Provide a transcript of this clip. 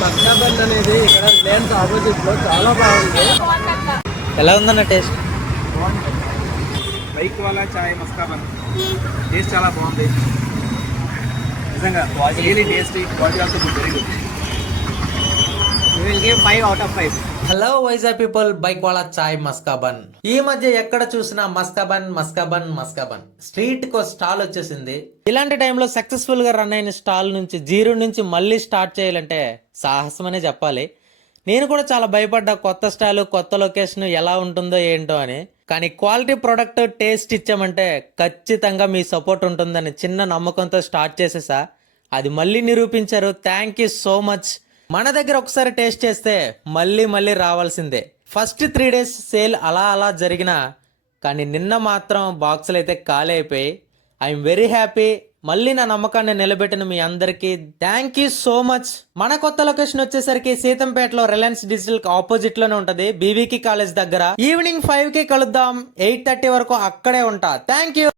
మస్కాబన్ అనేది ఇక్కడ Reliance opposite లో చాలా బాగుంది. ఎలా ఉందన్న టేస్ట్? బైక్ వాళ్ళ చాయ్ మస్కాబన్ టేస్ట్ చాలా బాగుంది నిజంగా. Really tasty, quality also good, very good. You will give 5 out of 5. Hello Vizag people, bike వాళ్ళ చాయ్ మస్కాబన్. ఈ మధ్య ఎక్కడ చూసినా మస్కాబన్ మస్కాబన్ మస్కాబన్. స్ట్రీట్ కో స్టాల్ వచ్చేసింది. ఇలాంటి టైంలో సక్సెస్ఫుల్ గా రన్ అయిన స్టాల్ నుంచి జీరో నుంచి మళ్ళీ స్టార్ట్ చేయాలంటే సాహసం అనే చెప్పాలి. నేను కూడా చాలా భయపడ్డా, కొత్త స్టాల్ కొత్త లొకేషన్ ఎలా ఉంటుందో ఏంటో అని. కానీ క్వాలిటీ ప్రొడక్ట్ టేస్ట్ ఇచ్చామంటే ఖచ్చితంగా మీ సపోర్ట్ ఉంటుందని చిన్న నమ్మకంతో స్టార్ట్ చేసేసా. అది మళ్ళీ నిరూపించారు. Thank you so much. మన దగ్గర ఒకసారి టేస్ట్ చేస్తే మళ్ళీ మళ్ళీ రావాల్సిందే. ఫస్ట్ 3 days సేల్ అలా జరిగిన, కానీ నిన్న మాత్రం బాక్సులు అయితే ఖాళీ అయిపోయి. I'm very happy. మళ్ళీ నా నమ్మకాన్ని నిలబెట్టిన మీ అందరికీ థ్యాంక్ యూ సో మచ్. మన కొత్త లొకేషన్ వచ్చేసరికి సీతంపేటలో రిలయన్స్ డిజిటల్ ఆపోజిట్ లోనే ఉంటది, బీవీకి కాలేజ్ దగ్గర. ఈవినింగ్ 5కి కలుద్దాం. 8:30 వరకు అక్కడే ఉంటా. Thank you.